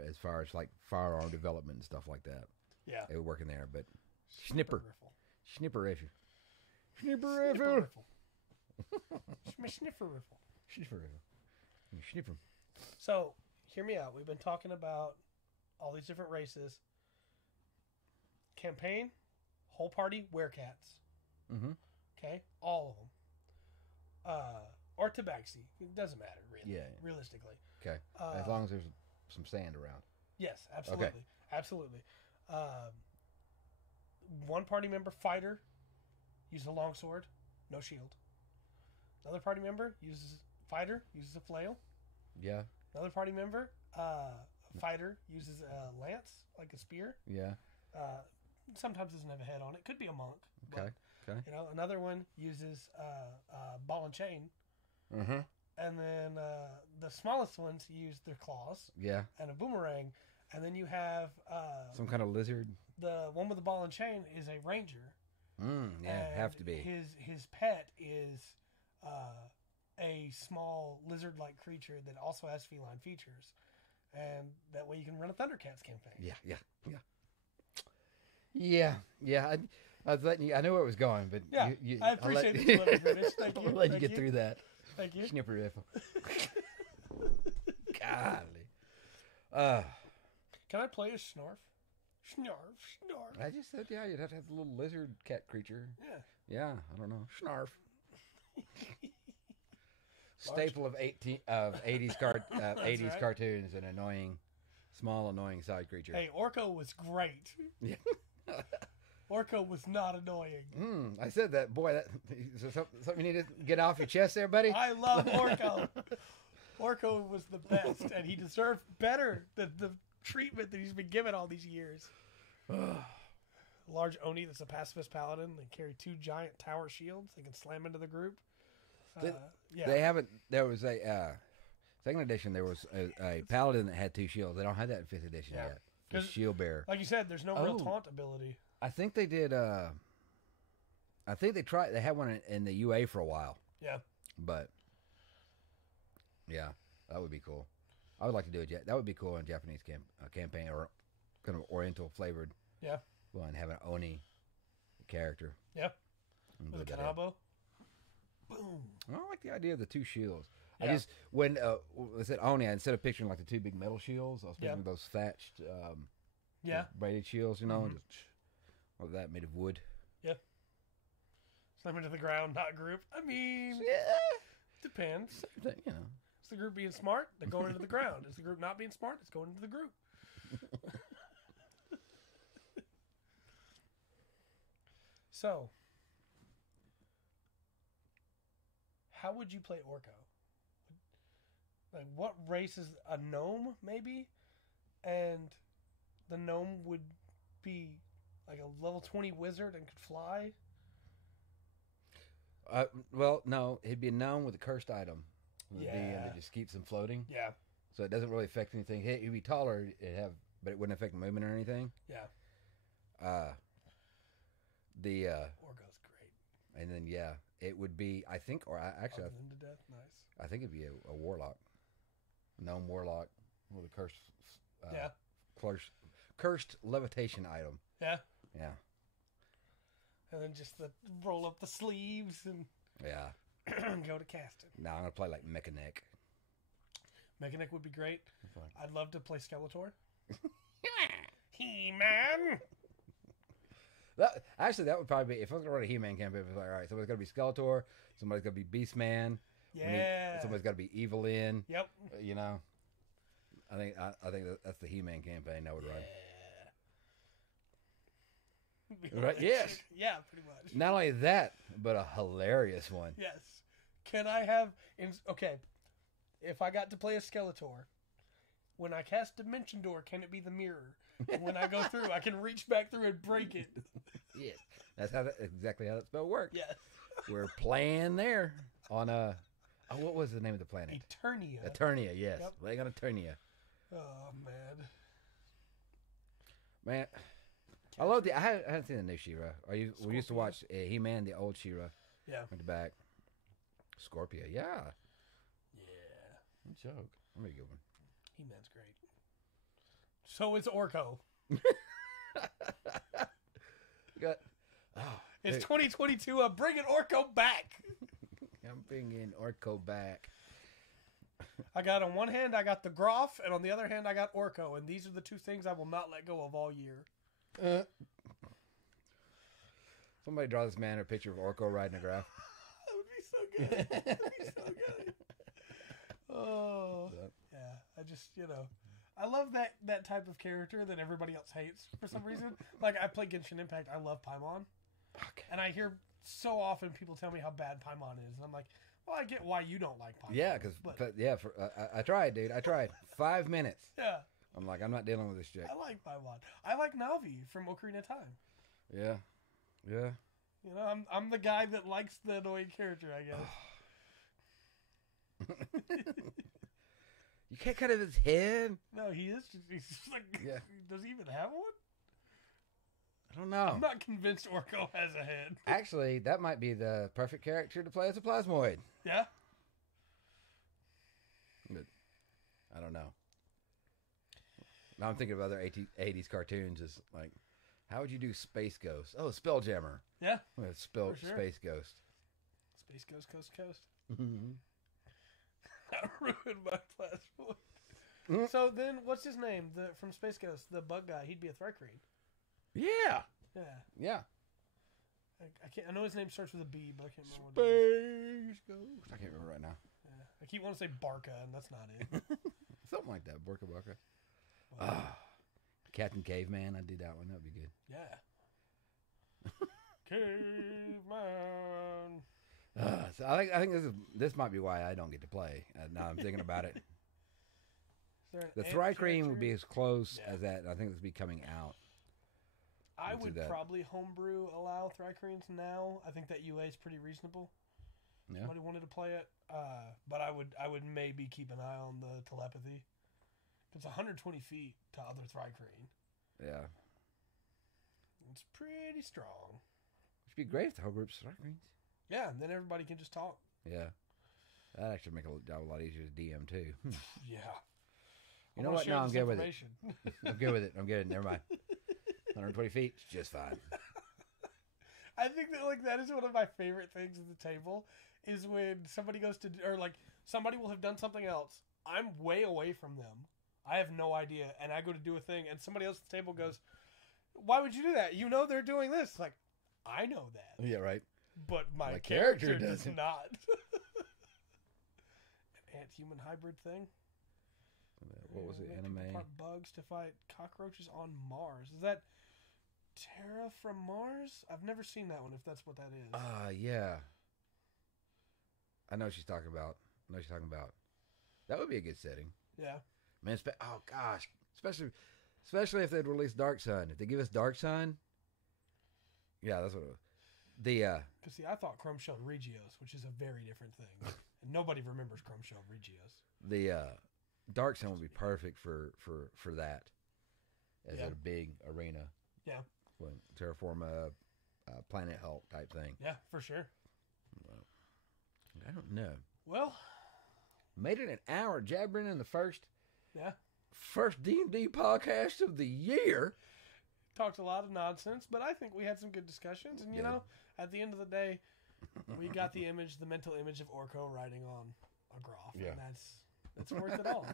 as far as like firearm development and stuff like that. Yeah, it would work in there, but snipper rifle. My sniffer rifle. You snip 'em. So, hear me out. We've been talking about all these different races. Campaign, whole party, werecats. Mm-hmm. Okay, all of them. Or tabaxi. It doesn't matter, really. Yeah. Realistically. Okay. As long as there's some sand around. Yes, absolutely. Okay. Absolutely. One party member, fighter, uses a longsword, no shield. Another party member uses a flail. Yeah. Another party member, fighter, uses a lance, like a spear. Yeah. Sometimes doesn't have a head on it. Could be a monk. Okay. Okay. You know, another one uses ball and chain. Mm-hmm. And then the smallest ones use their claws. Yeah. And a boomerang. And then you have some kind of lizard. The one with the ball and chain is a ranger. Yeah, have to be. His pet is a small lizard-like creature that also has feline features, and that way you can run a Thundercats campaign. Yeah. I was letting you. I knew where it was going, but yeah, I appreciate you letting me finish. Thank you. I'll let you get through that. Thank you. Snipper riffle. Golly. Can I play a Snarf? Snarf. I just said, you'd have to have the little lizard cat creature. Yeah. Yeah, I don't know. Snarf. Staple of 80s 80s right. cartoons, an annoying, small, annoying side creature. Hey, Orko was great. Yeah. Orko was not annoying. I said that. Boy, is there something you need to get off your chest there, buddy? I love Orko. Orko was the best, and he deserved better than the treatment that he's been given all these years. Large Oni that's a pacifist paladin. They carry 2 giant tower shields. They can slam into the group. Yeah. They haven't. There was a second edition. There was a paladin that had 2 shields. They don't have that in 5th edition yet. Just shield bearer. Like you said, there's no real taunt ability. I think they did. I think they tried. They had one in the UA for a while. Yeah. But yeah, that would be cool. I would like to do it. That would be cool in a Japanese campaign or kind of Oriental flavored. Yeah. One, have an Oni character. Yeah. With a Kanabo. Boom. I like the idea of the 2 shields. Yeah. I just when I said Oni, instead of picturing like the 2 big metal shields, I was picturing those thatched, braided shields. You know, just with that made of wood. Yeah. Slam into the ground, not group. I mean, depends. You know, is the group being smart? They're going into the ground. Is the group not being smart? It's going into the group. So, how would you play Orko? Like, what race is a gnome, maybe? And the gnome would be like a level 20 wizard and could fly? Well, no, he'd be a gnome with a cursed item. Yeah. And it just keeps him floating. Yeah. So it doesn't really affect anything. He'd be taller, but it wouldn't affect movement or anything. Yeah. Orko's great. And then it would be, I think, or actually, to death. Nice. I think it'd be a warlock, gnome warlock with a cursed, cursed levitation item. Yeah. Yeah. And then just roll up the sleeves and go to casting. No, I'm gonna play like Mechanic. Mechanic would be great. I'd love to play Skeletor. He-Man. That would probably be, if I was going to run a He-Man campaign, it's like, all right, somebody's got to be Skeletor, somebody's got to be Beastman, somebody's got to be Evelyn. Yep. You know, I think that's the He-Man campaign I would run. Right? Yes. Yeah, pretty much. Not only that, but a hilarious one. Yes. Can I have? Okay, if I got to play a Skeletor, when I cast Dimension Door, can it be the mirror? And when I go through, I can reach back through and break it. Yes, that's exactly how that spell works. Yes. We're playing there on what was the name of the planet? Eternia. Eternia, yes. Yep. Playing on Eternia. Oh man. I love I haven't seen the new She-Ra. We used to watch He-Man, the old She-Ra. Yeah. Went back. Scorpio, yeah. Yeah. Good joke. That'd be a good one. He-Man's great. So is Orko. It's 2022. I'm bringing Orko back. I'm bringing Orko back. I got on one hand, I got the Groff, and on the other hand, I got Orko. And these are the 2 things I will not let go of all year. Somebody draw this man a picture of Orko riding a graph. That would be so good. That would be so good. Oh, yeah. I just, I love that type of character that everybody else hates for some reason. Like, I play Genshin Impact. I love Paimon. Okay. And I hear so often people tell me how bad Paimon is. And I'm like, well, I get why you don't like Paimon. Yeah, because I tried, dude. I tried 5 minutes. Yeah. I'm like, I'm not dealing with this shit. I like Paimon. I like Navi from Ocarina of Time. Yeah. Yeah. I'm the guy that likes the annoying character, I guess. You can't cut his head. No, he's just like, yeah. Does he even have one? I don't know. I'm not convinced Orko has a head. Actually, that might be the perfect character to play as a Plasmoid. Yeah? But I don't know. Now I'm thinking of other 80s cartoons. Is like, how would you do Space Ghost? Oh, Spelljammer. Yeah. Space Ghost. Space Ghost Coast to Coast. That ruined my Plasmoid. So then, what's his name? From Space Ghost, the bug guy. He'd be a Thrycreen. Yeah. Yeah. Yeah. I can't. I know his name starts with a B, but I can't remember. Space Ghost. I can't remember right now. Yeah. I keep wanting to say Barca, and that's not it. Something like that. Barca. Captain Caveman. I did that one. That'd be good. Yeah. Caveman. So I think this might be why I don't get to play. Now I'm thinking about it. The Thrycreen would be as close as that. I think this would be coming out. I would probably homebrew allow Thrycreens now. I think that UA is pretty reasonable. Yeah. Somebody wanted to play it, but I would maybe keep an eye on the telepathy. It's 120 feet to other Thrycreen. Yeah. It's pretty strong. Which would be great if the whole group's Thrycreens. Yeah, and then everybody can just talk. Yeah. That'd actually make a lot easier to DM too. Yeah. You know what? No, I'm good with it. I'm good with it. I'm good. Never mind. 120 feet, just fine. I think that is one of my favorite things at the table is when somebody goes to, or somebody will have done something else. I'm way away from them. I have no idea. And I go to do a thing and somebody else at the table goes, why would you do that? You know they're doing this. Like, I know that. Yeah, right. But my character does not. An ant-human hybrid thing. What was it? Anime? Bugs to fight cockroaches on Mars. Is that Terra from Mars? I've never seen that one. If that's what that is. Yeah. I know what she's talking about. That would be a good setting. Yeah. Man, oh gosh, especially if they'd release Dark Sun. If they give us Dark Sun, yeah, that's what it was. Because see, I thought Chrome Shell Regios, which is a very different thing, and nobody remembers Chrome Shell Regios. The Dark Sun would be perfect for that as a big arena. Yeah. When terraform a Planet Hulk type thing. Yeah, for sure. I don't know. Well, made it an hour jabbering in the first D&D podcast of the year. Talked a lot of nonsense, but I think we had some good discussions. And, at the end of the day, we got the mental image of Orko riding on a Groff. Yeah. And that's worth it all.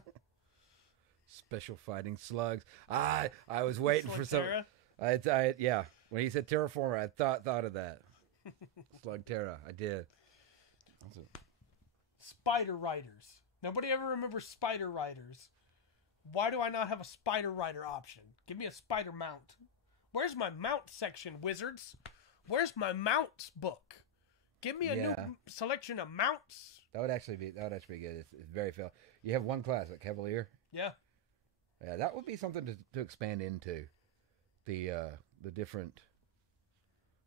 Special fighting slugs. I was waiting for some. Yeah. When he said terraformer, I thought of that. Slug Terra. I did. Spider Riders. Nobody ever remembers Spider Riders. Why do I not have a Spider Rider option? Give me a Spider Mount. Where's my mount section, wizards? Where's my mounts book? Give me a new selection of mounts. That would actually be good. It's very fair. You have one class, like Cavalier. Yeah. Yeah, that would be something to expand into. The different.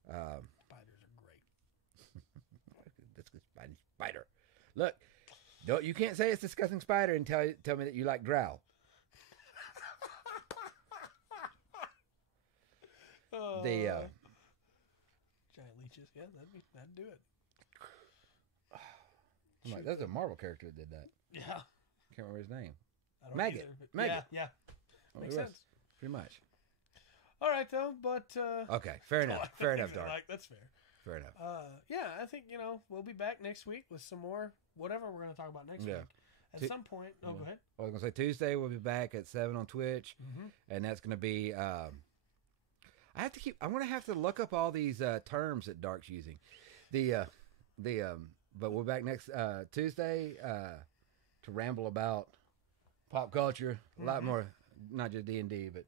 Spiders are great. That's good. Spider. Look, you can't say it's disgusting spider and tell me that you like Drow. Giant leeches. Yeah, that'd do it. I'm like, that's a Marvel character that did that. Yeah. Can't remember his name. I don't Maggot. Either, Maggot. Yeah. Makes sense. Pretty much. All right, though, but... okay, fair enough. Fair enough, Dark. That's fair. Fair enough. Yeah, I think, we'll be back next week with some more, whatever we're going to talk about next week. At some point... Oh, go ahead. I was going to say Tuesday we'll be back at 7 on Twitch, and that's going to be... I'm gonna have to look up all these terms that Dark's using. But we're back next Tuesday to ramble about pop culture, a lot more, not just D&D, but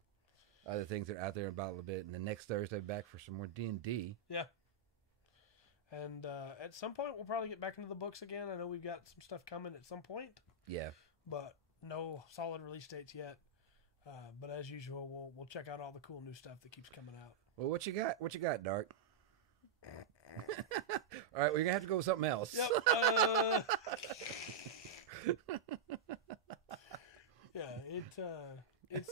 other things that are out there about a little bit. And the next Thursday, back for some more D&D. Yeah. And at some point, we'll probably get back into the books again. I know we've got some stuff coming at some point. Yeah. But no solid release dates yet. But as usual, we'll check out all the cool new stuff that keeps coming out. Well, what you got? What you got, Dark? All right, we're gonna have to go with something else. Yep.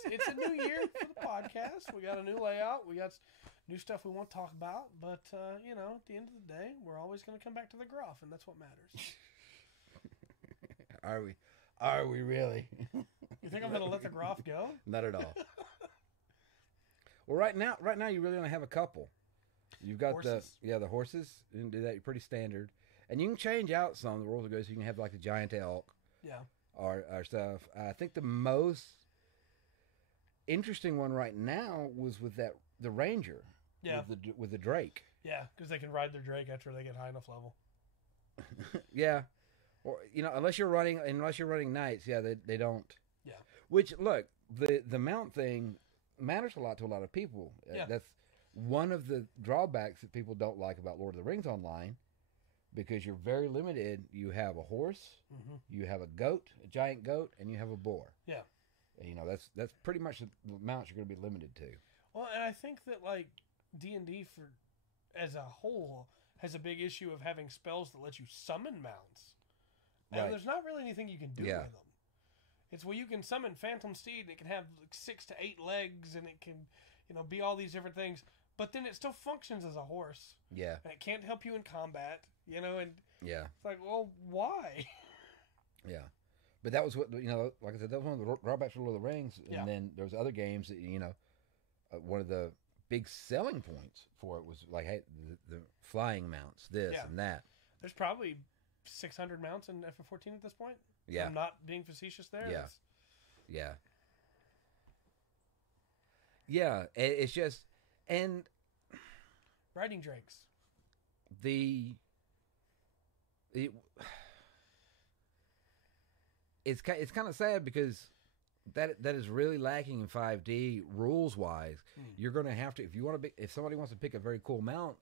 It's a new year for the podcast. We got a new layout. We got new stuff we want to talk about. But at the end of the day, we're always going to come back to the gruff, and that's what matters. Are we? Are we really? You think I'm going to let the gruff go? Not at all. Well, right now, you really only have a couple. You've got horses. the horses. You can do that. You're pretty standard, and you can change out some of the rules that go. So you can have like the giant elk, or stuff. I think the most interesting one right now was with the ranger, with the drake. Yeah, because they can ride their drake after they get high enough level. Yeah, or unless you're running knights, they don't. Yeah. Which look, the mount thing matters a lot to a lot of people. Yeah. That's one of the drawbacks that people don't like about Lord of the Rings Online, because you're very limited. You have a horse, you have a goat, a giant goat, and you have a boar. Yeah. And, that's pretty much the amounts you're going to be limited to. Well, and I think that like D&D as a whole has a big issue of having spells that let you summon mounts, and there's not really anything you can do with them. It's where you can summon Phantom Steed, and it can have like 6 to 8 legs, and it can, be all these different things. But then it still functions as a horse. Yeah. And it can't help you in combat, and yeah. It's like, well, why? Yeah. But that was what, like I said, that was one of the drawbacks for Lord of the Rings. And then there was other games that, one of the big selling points for it was like, hey, the flying mounts, this and that. There's probably 600 mounts in FF14 at this point. Yeah. I'm not being facetious there. Yeah. Yeah. Yeah. It's just, and riding drakes. It's kind of sad because that is really lacking in 5D rules wise. You're going to have to, if somebody wants to pick a very cool mount,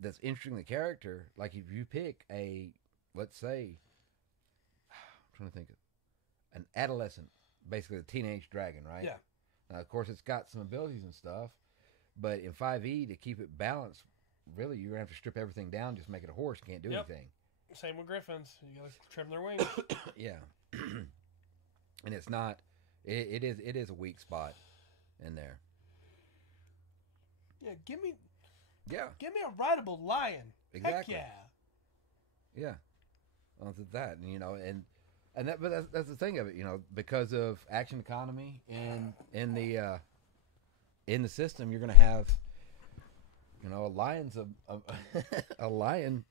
that's interesting to the character. Like if you pick let's say, I'm trying to think of an adolescent, basically a teenage dragon, right? Yeah. Now, of course, it's got some abilities and stuff, but in 5e, to keep it balanced, really, you're going to have to strip everything down, just make it a horse. You can't do anything. Same with griffins. You got to trim their wings. Yeah. And it's not, it is a weak spot in there. Yeah, give me a rideable lion. Exactly. Heck yeah. Yeah. Well, it's that, but that's the thing of it, because of action economy and in the system, you're going to have, a lion's a lion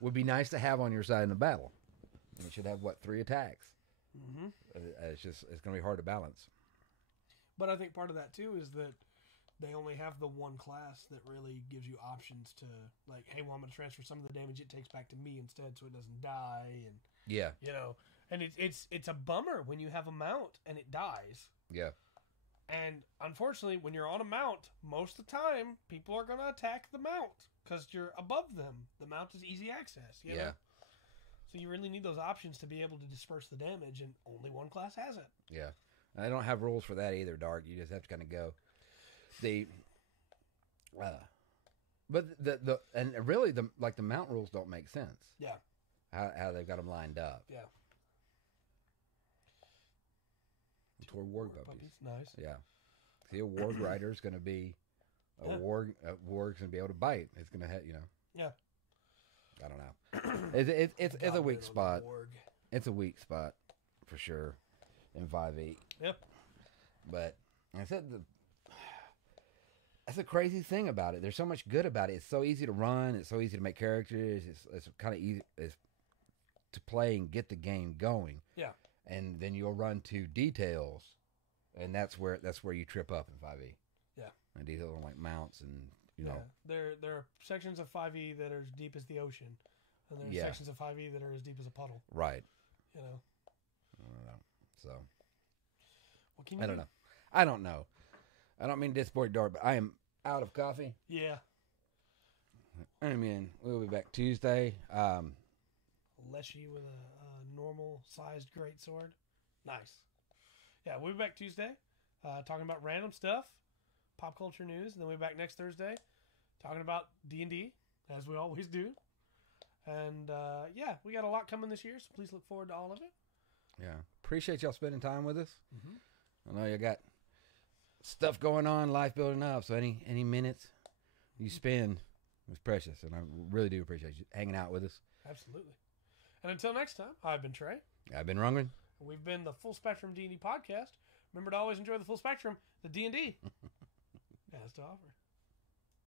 would be nice to have on your side in the battle. You should have 3 attacks. Mm-hmm. It's going to be hard to balance. But I think part of that too is that they only have the one class that really gives you options to, like, hey, well, I'm going to transfer some of the damage it takes back to me instead, so it doesn't die, and and it's a bummer when you have a mount and it dies. Yeah. And unfortunately, when you're on a mount, most of the time people are going to attack the mount because you're above them. The mount is easy access. You know? So you really need those options to be able to disperse the damage, and only one class has it. Yeah. I don't have rules for that either, Dark. You just have to kind of go. But the mount rules don't make sense. Yeah. How they've got them lined up. Yeah. Toy warg puppies. Nice. Yeah. See, a warg rider is going to be warg's going to be able to bite. It's going to have, Yeah. I don't know. It's a weak spot. It's a weak spot for sure in 5e. Yep. But like I said, that's the crazy thing about it. There's so much good about it. It's so easy to run. It's so easy to make characters. It's kind of easy to play and get the game going. Yeah. And then you'll run to details, and that's where you trip up in 5e. Yeah. And detail on like mounts and you know. There are sections of 5e that are as deep as the ocean, and there are sections of 5e that are as deep as a puddle. Right. You know. I don't know. So. What can you I don't know. I don't know. I don't mean to disappoint Dart, but I am out of coffee. Yeah. I mean, we'll be back Tuesday. Leshy with a normal-sized greatsword. Nice. Yeah, we'll be back Tuesday talking about random stuff, pop culture news, and then we'll be back next Thursday talking about D&D, as we always do. And, we got a lot coming this year, so please look forward to all of it. Yeah. Appreciate y'all spending time with us. Mm-hmm. I know you got stuff going on, life building up, so any minutes you spend is precious, and I really do appreciate you hanging out with us. Absolutely. And until next time, I've been Trey. I've been Rungren. We've been the Full Spectrum D&D podcast. Remember to always enjoy the full spectrum, the D&D has to offer.